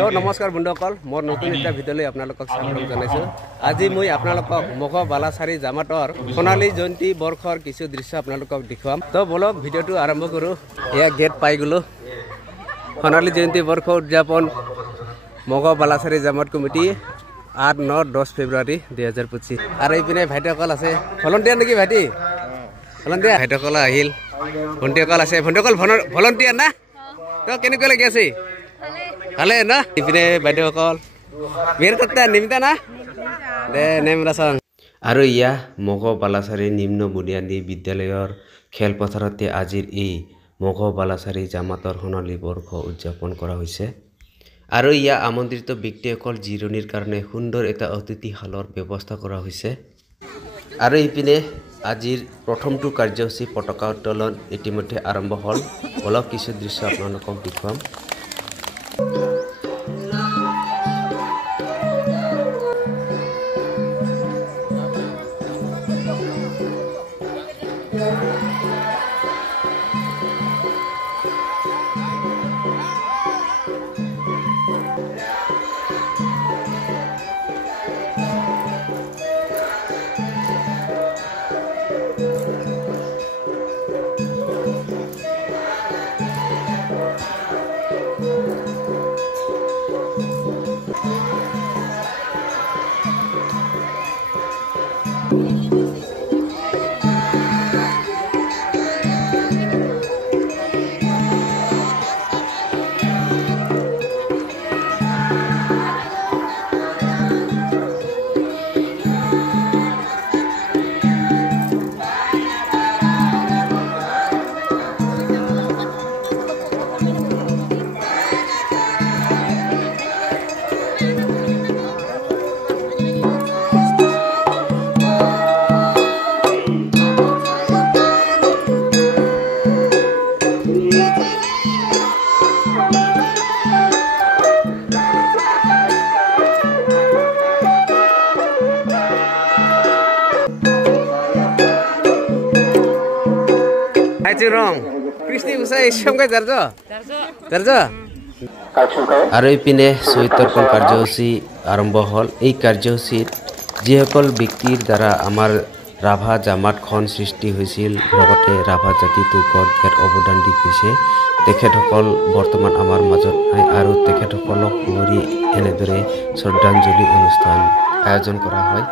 তো নমস্কাৰ বন্ধুসকল মোৰ নতুন এটা ভিডিঅ'লৈ আপোনালোকক স্বাগতম জনাইছোঁ। আজি মই আপোনালোকক মগ বালাচাৰী জামাতৰ সোণালী জয়ন্তী বৰ্ষৰ কিছু দৃশ্য আপোনালোকক দেখুৱাম। তো বলক ভিডিঅ'টো আৰম্ভ কৰোঁ। এয়া গেট পাই গ'লোঁ। সোণালী জয়ন্তী বৰ্ষ উদযাপন মগ বালাচাৰী জামাত কমিটি 8, 9, 10 ফেব্ৰুৱাৰী 2025। আৰু এইপিনে ভাইটিসকল আছে। ভলণ্টিয়াৰ নেকি ভাইটি? ভলণ্টিয়াৰ ভাইটিসকল আহিল। ভণ্টিসকল আছে। ভণ্টিসকল ভলণ্টিয়াৰ না? তো কেনেকুৱা লাগি আছে? ভালে না? এইপিনে বাইদেউসকল বিয়েৰ কৰ্তা নিমিতা না দে নেম ৰাচন। আৰু ইয়া মগ বালাচাৰী নিম্ন বুনিয়াদী বিদ্যালয়ৰ খেলপথাৰতে আজিৰ এই মগ বালাচাৰী জামাতৰ সোণালী বৰ্ষ উদযাপন কৰা হৈছে। আৰু ইয়া আমন্ত্ৰিত ব্যক্তিসকল জিৰণিৰ কাৰণে সুন্দৰ এটা অতিথিশালৰ ব্যৱস্থা কৰা হৈছে। আৰু ইপিনে আজিৰ প্ৰথমটো কাৰ্যসূচী পতাকা উত্তোলন ইতিমধ্যে আৰম্ভ হ'ল। অলপ কিছু দৃশ্য আপোনালোকক দেখুৱাম। আৰু ইপিনে চৈতৰ্পণ কাৰ্যসূচী আৰম্ভ হ'ল। এই কাৰ্যসূচীত যিসকল ব্যক্তিৰ দ্বাৰা আমাৰ ৰাভা জামাতখন সৃষ্টি হৈছিল, লগতে ৰাভা জাতিটোক গঢ় দিয়াত অৱদান দি গৈছে, তেখেতসকল বৰ্তমান আমাৰ মাজত নাই। আৰু তেখেতসকলক সুঁৱৰি এনেদৰে শ্ৰদ্ধাঞ্জলি অনুষ্ঠান আয়োজন কৰা হয়।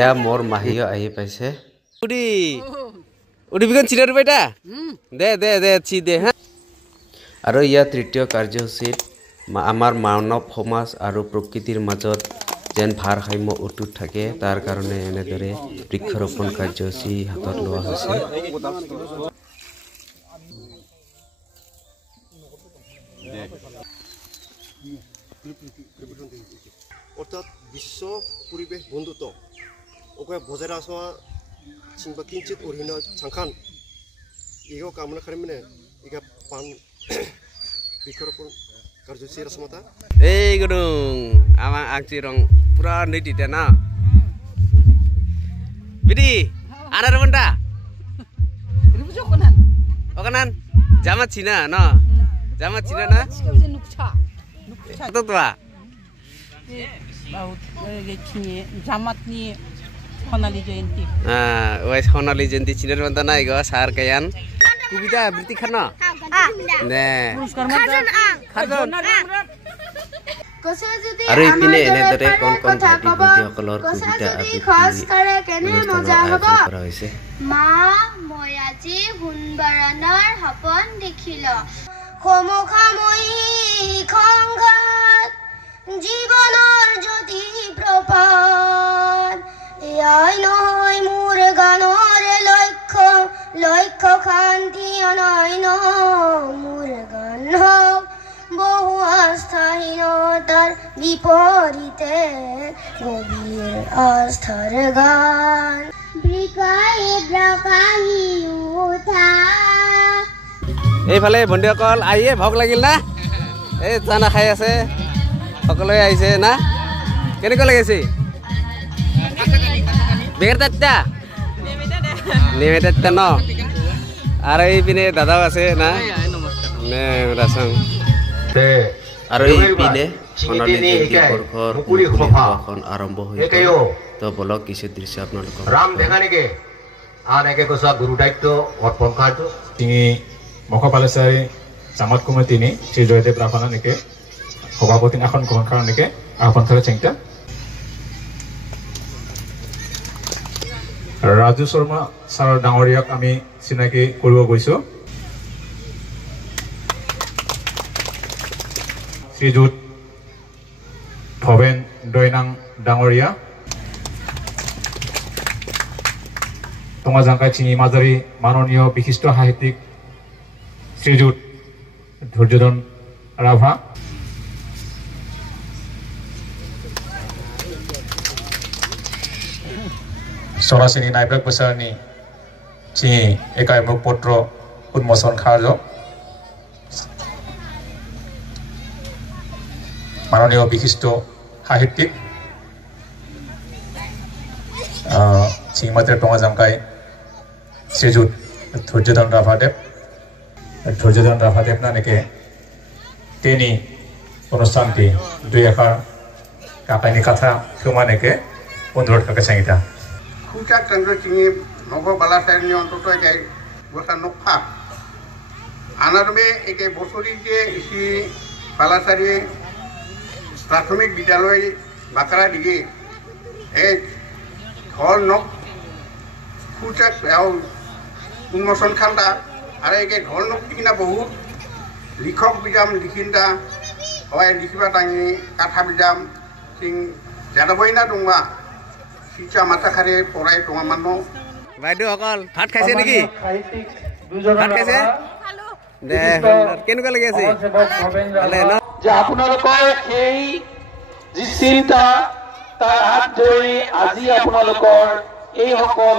ইয়া মোৰ মাহীও আহি পাইছে। উডিবিখন চিনাৰ বাইটা দে দে দে চি দে হা। আৰু ইয়াৰ তৃতীয় কাৰ্যসূচীত আমাৰ মানৱ সমাজ আৰু প্ৰকৃতিৰ মাজত যেন ভাৰসাম্য অটুট থাকে, তাৰ কাৰণে এনেদৰে বৃক্ষৰোপণ কাৰ্যসূচী হাতত লোৱা হৈছে। অৰ্থাৎ বিশ্ব পৰিৱেশ বন্ধুত্ব বজাই ৰাখা চিন্তা কিঞ্চিত অৰিহণা চাংখান এগো কামনা খাৰিমানে এগা পান বৃক্ষৰোপণ কাৰ্যসূচী ৰাসমতা এই গুদুং আমাৰ আংচি ৰং পুৰা নীতিতে না বিদি আনাৰ বন্ধা অকনান জামাত চিনা ন জামাত চিনা না তো তোৱা জামাতনি সোণালী জয়ন্তী ওই সোণালী জয়ন্তী চিনেৰ মধ্যে নাই গো সাৰ কায়ান কবিতা আবৃত্তি খান নে আৰু ইপিনে এনেদৰে কোন কোন ভাইটি ভণ্টিসকলৰ কবিতা আবৃত্তি কৰা হৈছে মা মই আজি সোণবাৰণৰ সপোন দেখিল সমুখাময়ী সংঘাত জীৱনৰ জ্যোতি প্ৰপাত এয়াই নহয় মোৰ গানৰ লক্ষ্য লক্ষ্য শান্তি অনন্য মোৰ গান হওক বহু আস্থাহীনতাৰ বিপৰীতে গভীৰ আস্থাৰ গান বিকাই ব্ৰকাহি উঠা এইফালে ভণ্টিসকল আহিয়ে ভোক লাগিল না এই চানা খাই আছে সকলোৱে আহিছে না কেনেকুৱা লাগিছে বেগৰ তাত্তা নেমেতাত্তা ন আৰু এইপিনে দাদাও আছে না নে ৰাচং আৰু এইপিনে সোণালী জয়ন্তী বৰ্ষৰ আৰম্ভ হৈছে তো বলক কিছু দৃশ্য আপোনালোকক ৰাম দেখা নেকি আন একে কৈছা গুৰু দায়িত্ব অৰ্পণ কাৰ্য তিনি মখপালেচাৰী জামাত কমিটি তিনি শ্ৰী জয়দেৱ ৰাভানা নেকি সভাপতি আসন গ্ৰহণ কৰা নেকি আহ্বান কৰে চিন্তা ৰাজু শৰ্মা ছাৰ ডাঙৰীয়াক আমি চিনাকি কৰিব গৈছো শ্ৰীযুত ভৱেন দৈনাং ডাঙৰীয়া টঙাজাংকাই চিনি মাজাৰী মাননীয় বিশিষ্ট সাহিত্যিক শ্ৰীযুত ধৈৰ্যধন ৰাভা সরাসরি নাইব্রাক বসারনি চিনি একাই মুখপত্র উন্মোচন কার্য মাননীয় বিশিষ্ট সাহিত্যিক চিংমাতের টঙাজাংকাই শ্রীযুত ধৈর্যধন রাভাদেব নানেকে তিনি অনুষ্ঠানটি দুই একার কাকাইনি কথা কেউমানেকে অনুরোধ কাকে চাঙিতা Puncak tangga cingi nopo balasai ni untuk tu aja bosan nokha. Anarme eke bosori je isi balasari प्राथमिक विद्यालय बाकरा दिगे हल नक पुंचक उन्मोचन खालता और एक ढल नक दिखना बहुत लिखक बिजाम लिखिंदा हय लिखिबा तांगी काथा बिजाम सिं जादाबयना दंबा शिक्षा माथाखारे पराय दंगा मानो বাইদেউ অকল ভাত খাইছে নেকি ভাত খাইছে দে কেনেকুৱা লাগি আছে ভালে ন যে আপোনালোকৰ এই যি চিন্তা তাৰ হাত ধৰি আজি আপোনালোকৰ এই সকল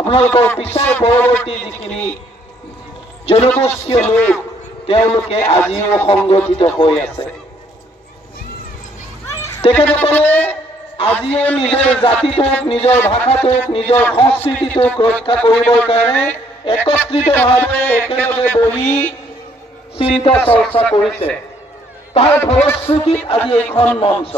আপোনালোকৰ পিছৰ পৰৱৰ্তী যিখিনি জনগোষ্ঠীয় লোক তেওঁলোকে আজিও সংগঠিত হৈ আছে তেখেতসকলে আজিও নিজৰ জাতিটোক নিজৰ ভাষাটোক নিজৰ সংস্কৃতিটোক ৰক্ষা কৰিবৰ কাৰণে একত্ৰিতভাৱে একেলগে বহি চিন্তা চৰ্চা কৰিছে তাৰ ফলশ্ৰুতিত আজি এইখন মঞ্চ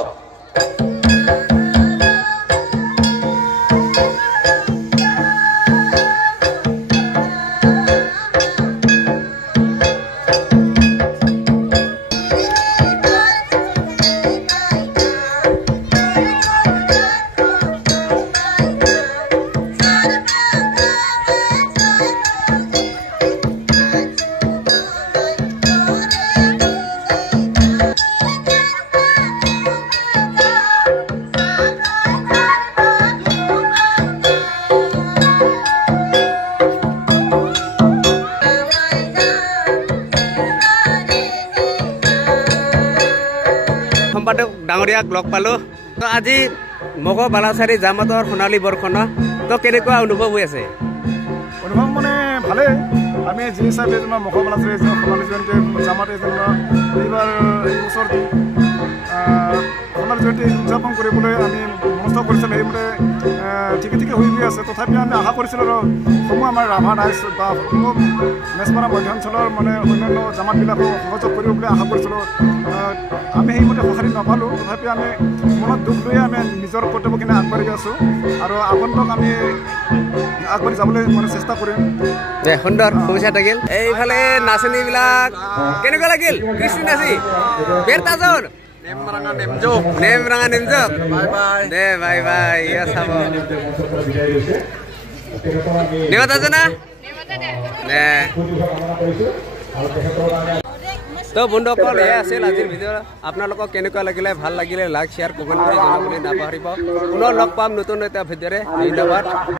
সম্পাদক ডাঙৰীয়াক লগ পালো তো আজি মগ বালাচাৰী জামাতৰ সোণালী বৰ্ষণ তো কেনেকুৱা অনুভৱ হৈ আছে অনুভৱ মানে ভালে আমি যি হিচাপে মগ বালাচাৰী সোণালী জয়ন্তী জামাতে এইবাৰ এই বছৰ সোণালী জয়ন্তী উদযাপন কৰিবলৈ আমি মনস্থ কৰিছিলোঁ সেইমতে ঠিকে ঠিকে হৈ গৈ আছে তথাপি আমি আশা কৰিছিলোঁ আৰু সমূহ আমাৰ ৰাভা ৰাইজ বা সমূহ মেছপাৰা মধ্য অঞ্চলৰ মানে অন্যান্য জামাতবিলাকো সহযোগ কৰিব বুলি আশা কৰিছিলোঁ আমি সেইমতে সঁহাৰি নাপালোঁ তথাপি আমি মনত দুখ লৈয়ে আমি নিজৰ কৰ্তব্যখিনি আগবাঢ়ি আছোঁ আৰু আগন্তুক আমি আগবাঢ়ি যাবলৈ মানে চেষ্টা কৰিম সুন্দৰ শুভেচ্ছা থাকিল এইফালে নাচনীবিলাক কেনেকুৱা লাগিল কৃষ্টি নাচি বেৰ তাজৰ নেমৰাঙা নেমজোক দে বাই বাই ইয়া চাব নেমতা জানা দে তো বন্ধুসকল এয়া আছিল আজিৰ ভিডিঅ' আপোনালোকক কেনেকুৱা লাগিলে ভাল লাগিলে লাইক শ্বেয়াৰ কমেণ্ট কৰি জনাবলৈ নাপাহৰিব পুনৰ লগ পাম নতুন এটা ভিডিঅ'ৰে ধন্যবাদ।